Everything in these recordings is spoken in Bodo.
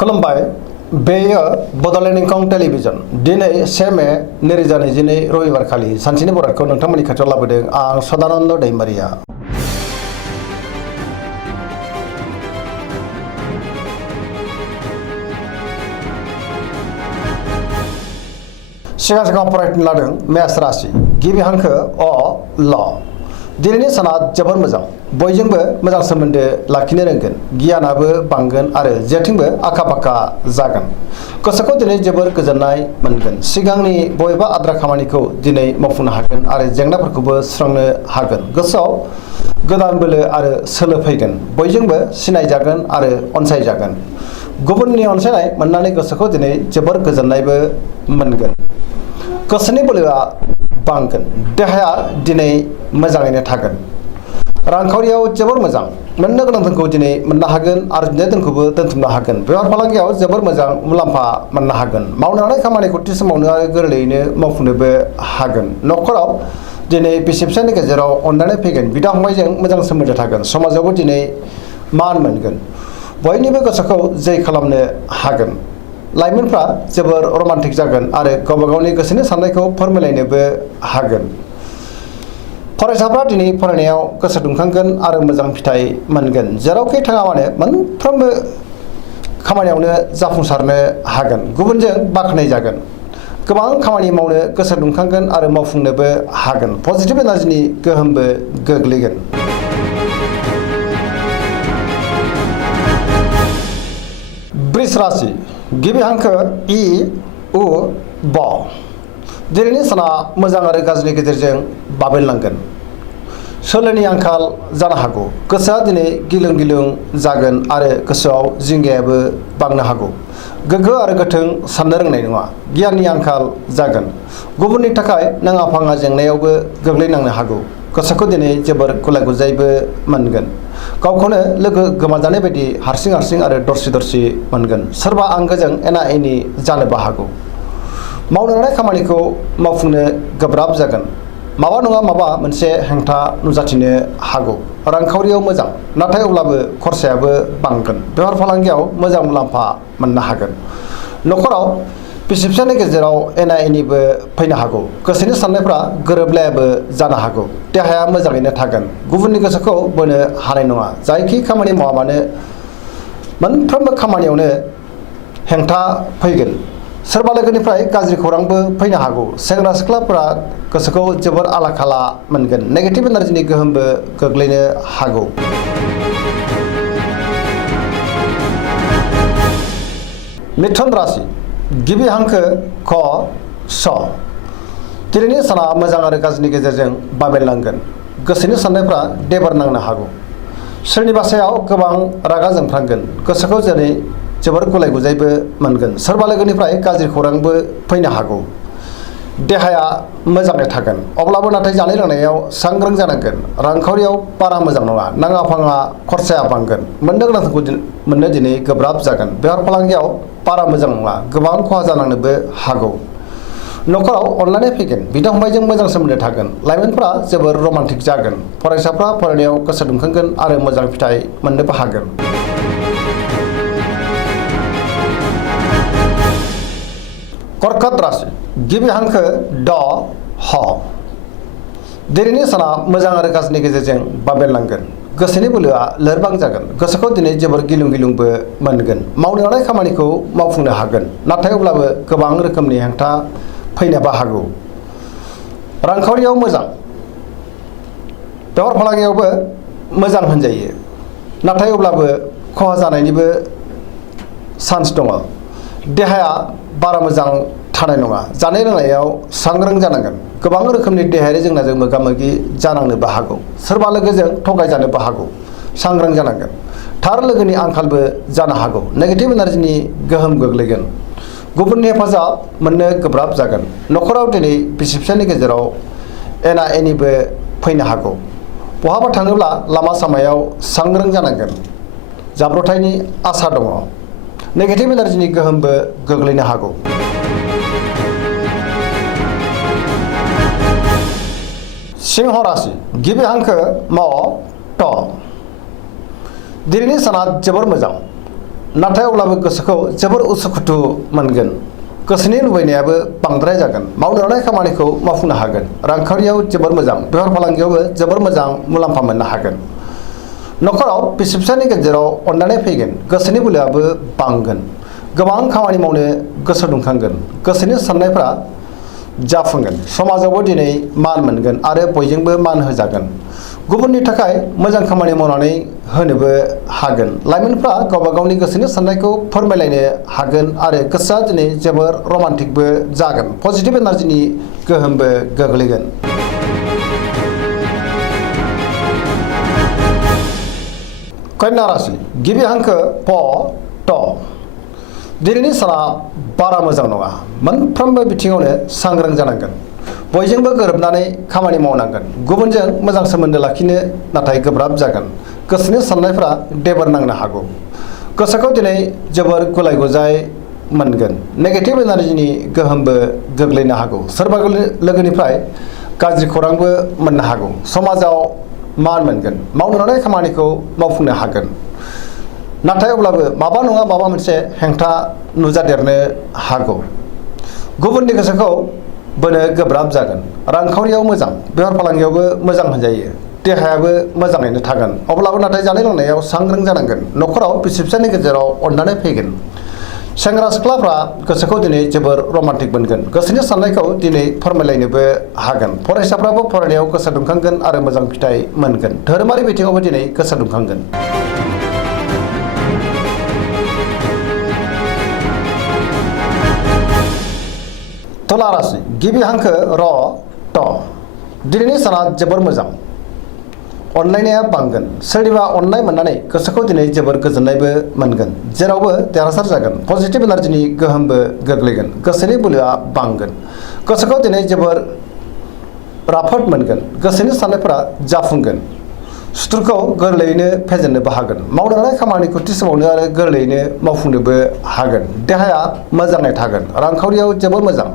खुलुमबाय बेयो बड'लेण्ड इंखं टेलिभिजन दिनै 1 मे 2022 रबिबार खालि सानसेनि बरादखौ नोंथांमोननि खाथियाव लाबोदों आं सदानन्द दैमारिया। सिगां फरायनो लादों मेष राशि गिबि हांखो अ ल। दिनैनि साना जोबोर मोजां, बयजोंबो मोजां सोमोन्दो लाखिनो रोंगोन, गियानाबो बांगोन आरो जेथिंबो आखा फाखा जागोन। गोसोखौ दिनै जोबोर गोजोननाय मोनगोन। सिगांनि बबेबा आद्रा खामानिखौ दिनै मावफुंनो हागोन आरो जेंनाफोरखौबो सुस्रांनो हागोन। गोसोआव गोदान बोलो आरो सोलो फैगोन, बयजोंबो सिनायजागोन आरो अनसायजागोन। गुबुननि अनसायनाय मोननानै गोसोखौ दिनै जोबोर गोजोननायबो मोनगोन। गोसोनि बोलोआ बांगोन, देहाया दिनै मोजाङैनो थागोन। रांखावरियाव जोबोर मोजां, मोननो गोनां धोनखौ दिनै मोननो हागोन, आरजिनाय धोनखौबो दोनथुमनो हागोन। बेफार फालांगियाव जोबोर मोजां मुलाम्फा मोननो हागोन। मावनो हानाय खामानिखौ थि समावनो आरो गोरलैयैनो मावफुंनोबो हागोन। न'खराव दिनै बिसि फिसायनि गेजेराव अनलायनाय फैगोन, बिदा फंबायजों मोजां सोमोन्दो थागोन। समाजावबो दिनै मान मोनगोन, बयनिबो गोसोखौ जै खालामनो हागोन। लाइमोनफ्रा जोबोर रमान्टिक जागोन आरो गावबा गावनि गोसोनि साननायखौ फोरमायलायनोबो हागोन। फरायसाफ्रा दिनै फरायनायाव गोसो दुंखांगोन आरो मोजां फिथाइ मोनगोन। जेरावखि थाङा मानो मोनफ्रोमबो खामानियावनो जाफुंसारनो हागोन, गुबुनजों बाख्नाय जागोन। गोबां खामानि मावनो गोसो दुंखांगोन आरो मावफुंनोबो हागोन। पजिटिभ एनार्जिनि गोहोमबो गोग्लैगोन। वृष राशि गिबि हांखो इ उ ब। दिनैनि साना मोजां आरो गाज्रिनि गेजेरजों बाबेनलांगोन। सोलोनि आंखाल जानो हागौ, गोसोआ दिनै गिलुं गिलुं जागोन आरो गोसोआव जिंगायाबो बांनो हागौ। गोग्गो आरो गोथों साननो रोंनाय नङा, गियाननि आंखाल जागोन। गुबुननि थाखाय नाङा फाङा जेंनायावबो गोग्लैनांनो हागौ। गोसोखौ दिनै जोबोर गुलाय गुजायबो मोनगोन। गावखौनो लोगो गोमाजानाय बायदि हारसिं आरो दरसि दरसि मोनगोन। सोरबा आंगोजों एना एनि जानोबो हागौ। मावनो हानाय खामानिखौ मावफुंनो गोब्राब जागोन। माबा नङा माबा मोनसे हेंथा नुजाथिनो हागौ। रांखावरियाव मोजां, नाथाय अब्लाबो खरसायाबो बांगोन। बेफार फालांगियाव मोजां मुलाम्फा मोननो हागोन। न'खराव बिसि फिसायनि गेजेराव एना एनिबो फैनो हागौ। गोसोनि साननायफ्रा गोरोबलायाबो जानो हागौ। देहाया मोजाङैनो थागोन, गुबुननि गोसोखौ बोनो हानाय नङा। जायखि खामानि मावा मानो मोनफ्रोमबो खामानियावनो हेंथा फैगोन। सोरबा लोगोनिफ्राय गाज्रि खौरांबो फैनो हागौ। सेंग्रा सिख्लाफोरा गोसोखौ जोबोर आला खाला मोनगोन। नेगेटिभ एनार्जिनि गोहोमबो गोग्लैनो हागौ। मिथुन राशि गिबि हांखो क स। दिनैनि साना मोजां आरो गाज्रिनि गेजेरजों बाबेनलांगोन। गोसोनि साननायफ्रा देबार नांनो हागौ। सोरनिबा सायाव गोबां रागा जोंफ्रांगोन। गोसोखौ जेरै जोबोर गुलाय गुजायबो मोनगोन। सोरबा लोगोनिफ्राय गाज्रि खौरांबो फैनो हागौ। देहाया मोजाङै थागोन, अब्लाबो नाथाय जानाय लोंनायाव सांग्रां जानांगोन। रांखावरियाव बारा मोजां नङा, नाङा फाङा खरसाया बांगोन। मोननो गोनांखौ मोननो दिनै गोब्राब जागोन। बेफार फालांगियाव बारा मोजां नङा, गोबां खहा जानांनोबो हागौ। न'खराव अनलायनाय फैगोन, बिदा फंबायजों मोजां सोमोन्दो थागोन। लाइमोनफ्रा जोबोर रमान्टिक जागोन। फरायसाफ्रा फरायनायाव गोसो दुंखांगोन आरो मोजां फिथाइ मोननोबो हागोन। कर्कट राशि गिबि हांखो ड ह। दिनैनि साना मोजां आरो गाज्रिनि गेजेरजों बाबेनलांगोन। गोसोनि बोलोआ लोरबां जागोन। गोसोखौ दिनै जोबोर गिलुं गिलुंबो मोनगोन। मावनो हानाय खामानिखौ मावफुंनो हागोन, नाथाय अब्लाबो गोबां रोखोमनि हेंथा फैनोबो हागौ। रांखावरियाव मोजां, बेफार फालांगियावबो मोजां होनजायो, नाथाय अब्लाबो खहा जानायनिबो चान्स दङ। देहाया बारा मोजां थानाय नङा। जानाय लोंनायाव सांग्रां जानांगोन। गोबां रोखोमनि देहायारि जेंनाजों मोगा मोगि जानांनोबो हागौ। सोरबा लोगोजों थगायजानोबो हागौ। सांग्रां जानांगोन। थार लोगोनि आंखालबो जानो हागौ। नेगेटिभ एनार्जिनि गोहोम गोग्लैगोन। गुबुननि हेफाजाब मोननो गोब्राब जागोन। न'खराव दिनै बिसि फिसायनि गेजेराव एना एनिबो फैनो हागौ। बहाबा थाङोब्ला लामा सामायाव सांग्रां जानांगोन। जाब्रबथायनि आसा दङ। नेगेटिभ एनार्जिनि गोहोमबो गोग्लैनो हागौ। सिंह राशि गिबि हांखो म ट। दिनैनि साना जोबोर मोजां, नाथाय अब्लाबो गोसोखौ जोबोर उसुखुथु मोनगोन। गोसोनि लुबैनायाबो बांद्राय जागोन। मावनो लानाय खामानिखौ मावफुंनो हागोन। रांखावरियाव जोबोर मोजां, बेफार फालांगियावबो जोबोर मोजां मुलाम्फा मोननो हागोन। नखराव बिसि फिसायनि गेजेराव अनलायनाय फैगोन। गोसोनि बोलोआबो बांगोन। गोबां खामानि मावनो गोसो दुंखांगोन। गोसोनि साननायफ्रा जाफुंगोन। समाजावबो दिनै मान मोनगोन आरो बयजोंबो मान होजागोन। गुबुननि थाखाय मोजां खामानि मावनानै होनोबो हागोन। लाइमोनफ्रा गावबा गावनि गोसोनि साननायखौ फोरमायलायनो हागोन आरो गोसोआ दिनै जोबोर रमान्टिकबो जागोन। पजिटिभ एनार्जिनि गोहोमबो गोग्लैगोन। कन्या राशि गिबि हांखो प ट। दिनैनि साना बारा मोजां नङा। मोनफ्रोमबो बिथिङावनो सांग्रां जानांगोन। बयजोंबो गोरोबनानै खामानि मावनांगोन। गुबुनजों मोजां सोमोन्दो लाखिनो नाथाय गोब्राब जागोन। गोसोनि साननायफ्रा देबोर नांनो हागौ। गोसोखौ दिनै जोबोर गुलाय गुजाय मोनगोन। नेगेटिभ एनार्जिनि गोहोमबो गोग्लैनो हागौ। सोरबा लोगोनिफ्राय गाज्रि खौरांबो मोननो हागौ। समाजाव मान मोनगोन। मावनो लानाय खामानिखौ मावफुंनो हागोन। नाथाय अब्लाबो माबा नङा माबा मोनसे हेंथा नुजादेरनो हागौ। गुबुननि गोसोखौ बोनो गोब्राब जागोन। रांखावरियाव मोजां, बेफार फालांगियावबो मोजां होनजायो। देहायाबो मोजाङैनो थागोन। अब्लाबो नाथाय जानाय लोंनायाव सांग्रां जानांगोन। नखराव बिसि फिसायनि गेजेराव अनलायनाय फैगोन। सेंग्रा सिख्लाफ्रा गोसोखौ दिनै जोबोर रमान्टिक मोनगोन। गोसोनि साननायखौ दिनै फोरमायलायनोबो हागोन। फरायसाफ्राबो फरायनायाव गोसो दुंखांगोन आरो मोजां फिथाइ मोनगोन। धोरोमारि बिथिङावबो दिनै गोसो दुंखांगोन। तुला राशि गिबि हांखो र ट। दिनैनि साना जोबोर मोजां। अनलायनाया बांगोन। सोरनिबा अननाय मोननानै गोसोखौ दिनै जोबोर गोजोननायबो मोनगोन। जेरावबो देरहासार जागोन। पजिटिभ एनार्जिनि गोहोमबो गोग्लैगोन। गोसोनि बोलोआ बांगोन। गोसोखौ दिनै जोबोर राफोद मोनगोन। गोसोनि साननायफोरा जाफुंगोन। सुथुरखौ गोरलैयैनो फेजेननोबो हागोन। मावनो लानाय खामानिखौ थि समावनो आरो गोरलैयैनो मावफुंनोबो हागोन। देहाया मोजाङै थागोन। रांखावरियाव जोबोर मोजां।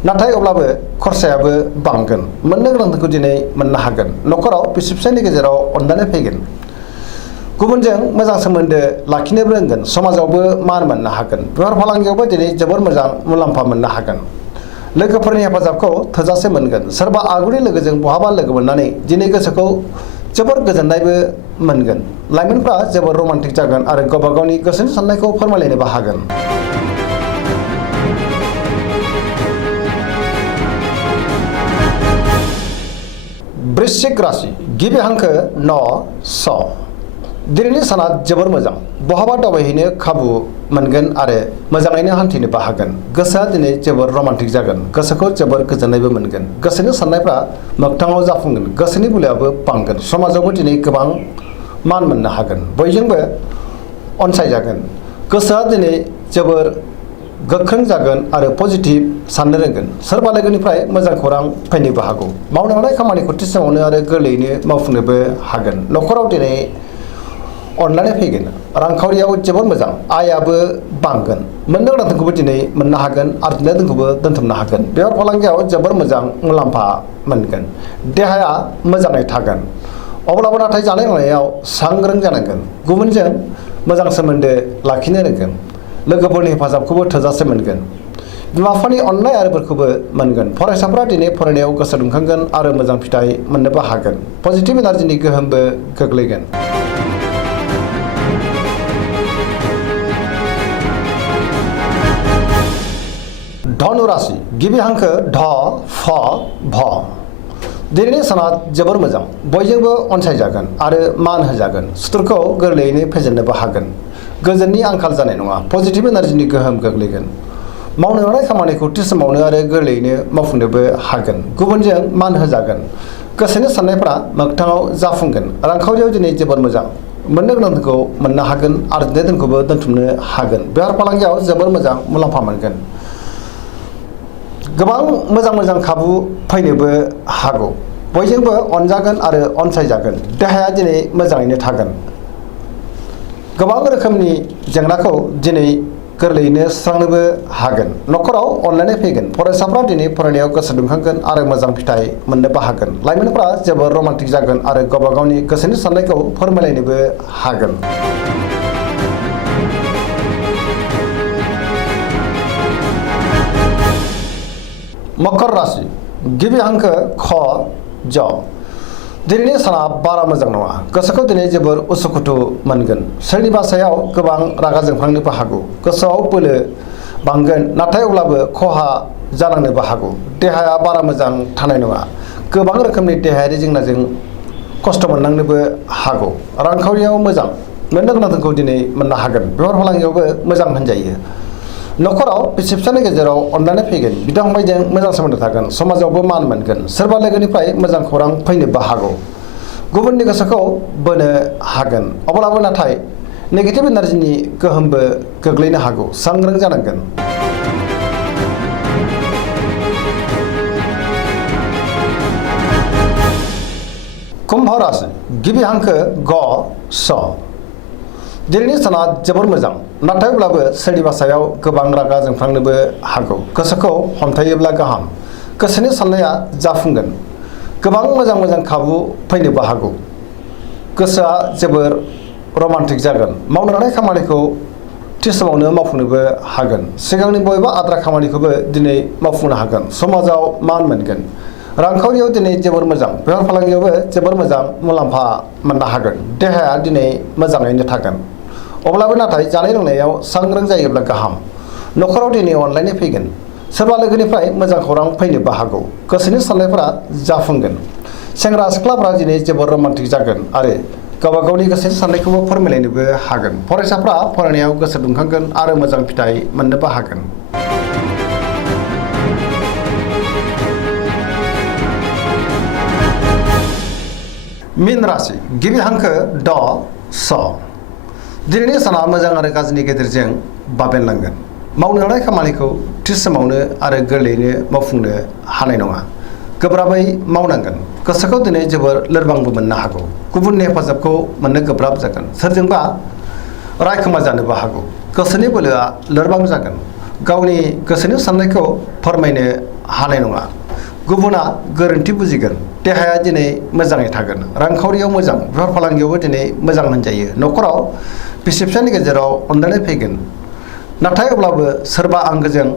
नाथाय अब्लाबो खरसायाबो बांगोन। मोननो गोनांखौ दिनै मोननो हागोन। नखराव बिसि फिसायनि गेजेराव अनलायनाय फैगोन। गुबुनजों मोजां सोमोन्दो लाखिनो रोंगोन। समाजावबो मान मोननो हागोन। बेफार फालांगियावबो दिनै जोबोर मोजां मुलाम्फा मोननो हागोन। लोगोफोरनि हेफाजाबखौ थोजासे मोनगोन। सोरबा आगुनि लोगोजों बहाबा लोगो मोननानै दिनै गोसोखौ जोबोर गोजोननायबो मोनगोन। लाइमोनफ्रा जोबोर रमान्टिक जागोन आरो गावबा गावनि गोसोनि साननायखौ फोरमायलायनोबो हागोन। वृश्चिक राशि गिबि हांखो न स। दिनैनि साना जोबोर मोजां। बहाबा दावबायहैनो खाबु मोनगोन आरो मोजाङैनो हान्थिनोबो हागोन। गोसोआ दिनै जोबोर रमान्टिक जागोन। गोसोखौ जोबोर गोजोननायबो मोनगोन। गोसोनि साननायफ्रा मोगथाङाव जाफुंगोन। गोसोनि बोलोआबो बांगोन। समाजावबो दिनै गोबां मान मोननो हागोन। बयजोंबो अनसायजागोन। गोसोआ दिनै जोबोर गोख्रों जागोन आरो पजिटिभ साननो रोंगोन। सोरबा लोगोनिफ्राय मोजां खौरां फैनोबो हागौ। मावनो लानाय खामानिखौ थि समावनो आरो गोरलैयैनो मावफुंनोबो हागोन। नखराव दिनै अनलायनाय फैगोन। रांखावरियाव जोबोर मोजां। आयाबो बांगोन। मोननो गोनांखौबो दिनै मोननो हागोन। आरजिनो दोनखौबो दोनथुमनो हागोन। बेफार फालांगियाव जोबोर मोजां मुलाम्फा मोनगोन। देहाया मोजाङै थागोन। अब्लाबो नाथाय जानाय लोंनायाव सांग्रां जानांगोन। गुबुनजों मोजां सोमोन्दो लाखिनो रोंगोन। लोगोफोरनि हेफाजाबखौबो थोजासे मोनगोन। बिमा बिफानि अननाय आरो बोरखौबो मोनगोन। फरायसाफ्रा दिनै फरायनायाव गोसो दुंखांगोन आरो मोजां फिथाइ मोननोबो हागोन। पजिटिभ एनार्जिनि गोहोमबो गोग्लैगोन। धनु राशि गिबि हांखो ध फ भ। दिनैनि साना जोबोर मोजां। बयजोंबो अनसायजागोन आरो मान होजागोन। सुथुरखौ गोरलैयैनो फेजेननोबो हागोन। गोजोननि आंखाल जानाय नङा। पजिटिभ एनार्जिनि गोहोम गोग्लैगोन। मावनो लानाय खामानिखौ थि समावनो आरो गोरलैयैनो मावफुंनोबो हागोन। गुबुनजों मान होजागोन। गोसोनि साननायफ्रा मोगथाङाव जाफुंगोन। रांखावरियाव दिनै जोबोर मोजां। मोननो गोनांखौ मोननो हागोन। आरजिनो दोनखौबो दोनथुमनो हागोन। बेफार फालांगियाव जोबोर मोजां मुलाम्फा मोनगोन। गोबां मोजां मोजां खाबु फैनोबो हागौ। बयजोंबो अनजागोन आरो अनसायजागोन। देहाया दिनै मोजाङैनो थागोन। गोबां रोखोमनि जेंनाखौ दिनै गोरलैयैनो सुस्रांनोबो हागोन। नखराव अनलायनाय फैगोन। फरायसाफ्रा दिनै फरायनायाव गोसो दुंखांगोन आरो मोजां फिथाइ मोननोबो हागोन। लाइमोनफ्रा जोबोर रमान्टिक जागोन आरो गावबा गावनि गोसोनि साननायखौ फोरमायलायनोबो हागोन। मकर राशि गिबि हांखो ख ज दिनैनि साना बारा मोजां नङा गोसोखौ दिनै जोबोर उसुखुथु मोनगोन सोरनिबा सायाव गोबां रागा जोंफ्लांनोबो हागौ गोसोआव बोलो बांगोन नाथाय अब्लाबो खहा जालांनोबो हागौ देहाया बारा मोजां थानाय नङा गोबां रोखोमनि देहायारि जेंनाजों खस्थ' मोननांनोबो हागौ रांखावरियाव मोजां मोननो गोनांखौ दिनै मोननो हागोन बेफार फालांगियावबो मोजां होनजायो न'खराव बिसि फिसायनि गेजेराव अनलायनाय फैगोन बिदा फंबायजों मोजां सोमोन्दो थागोन समाजावबो मान मोनगोन सोरबा लोगोनिफ्राय मोजां खौरां फैनोबो हागौ गुबुननि गोसोखौ बोनो हागोन अब्लाबो नाथाय नेगेटिभ एनार्जिनि गोहोमबो गोग्लैनो हागौ सांग्रां जानांगोन कुम्भ राशि गिबि हांखो ग स दिनैनि साना जोबोर मोजां नाथाय अब्लाबो सोरनिबा सायाव गोबां रागा जोंफ्लांनोबो हागौ गोसोखौ हमथायोब्ला गाहाम गोसोनि साननाया जाफुंगोन गोबां मोजां खाबु फैनोबो हागौ गोसोआ जोबोर रमान्टिक जागोन मावनो लानाय खामानिखौ थि समावनो मावफुंनोबो हागोन सिगांनि बबेबा आद्रा खामानिखौबो दिनै मावफुंनो हागोन समाजाव मान मोनगोन रांखावरियाव दिनै जोबोर मोजां बेफार फालांगियावबो जोबोर मोजां मुलाम्फा मोननो हागोन देहाया दिनै मोजाङैनो थागोन अब्लाबो नाथाय जानाय लोंनायाव सांग्रां जायोब्ला गाहाम न'खराव दिनै अनलायनाय फैगोन सोरबा लोगोनिफ्राय मोजां खौरां फैनोबो हागौ गोसोनि साननायफोरा जाफुंगोन सेंग्रा सिख्लाफोरा दिनै जोबोर रमान्टिक जागोन आरो गावबा गावनि गोसोनि साननायखौबो फोरमायलायनोबो हागोन फरायसाफ्रा फरायनायाव गोसो दुंखांगोन आरो मोजां फिथाइ मोननोबो हागोन मीन राशि गिबि हांखो ड स दिनैनि साना मोजां आरो गाज्रिनि गेजेरजों बाबेनलांगोन मावनो लानाय खामानिखौ थि समावनो आरो गोरलैयैनो मावफुंनो हानाय नङा गोब्राबै मावनांगोन गोसोखौ दिनै जोबोर लोरबांबो मोननो हागौ गुबुननि हेफाजाबखौ मोननो गोब्राब जागोन सोरजोंबा रायखोमा जानोबो हागौ गोसोनि बोलोआ लोरबां जागोन गावनि गोसोनि साननायखौ फोरमायनो हानाय नङा गुबुना गोरोन्थि बुजिगोन देहाया दिनै मोजाङै थागोन रांखावरियाव मोजां बेफार फालांगियावबो दिनै मोजां होनजायो न'खराव बिसि फिसायनि गेजेराव अनलायनाय फैगोन नाथाय अब्लाबो सोरबा आंगोजों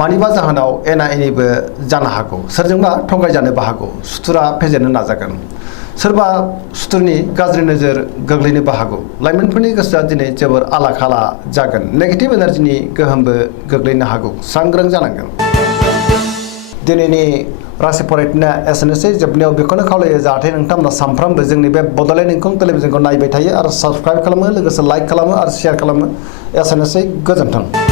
मानिबा जाहोनाव एना एनिबो जानो हागौ सोरजोंबा थगायजानोबो हागौ सुथुरा फेजेननो नाजागोन सोरबा सुथुरनि गाज्रि नोजोर गोग्लैनोबो हागौ लाइमोनफोरनि गोसोआ दिनै जोबोर आला खाला जागोन नेगेटिभ एनार्जिनि गोहोमबो गोग्लैनो हागौ सांग्रां जानांगोन दिनैनि राशि फरायथिना एसेनोसै जोबनायाव बेखौनो खावलायो जाहाथे नोंथांमोना सानफ्रामबो जोंनि बे बड'लेण्ड इंखं टेलिभिजनखौ नायबाय थायो आरो साबस्क्राइब खालामो लोगोसे लाइक खालामो आरो शेयार खालामो एसेनोसै गोजोन्थों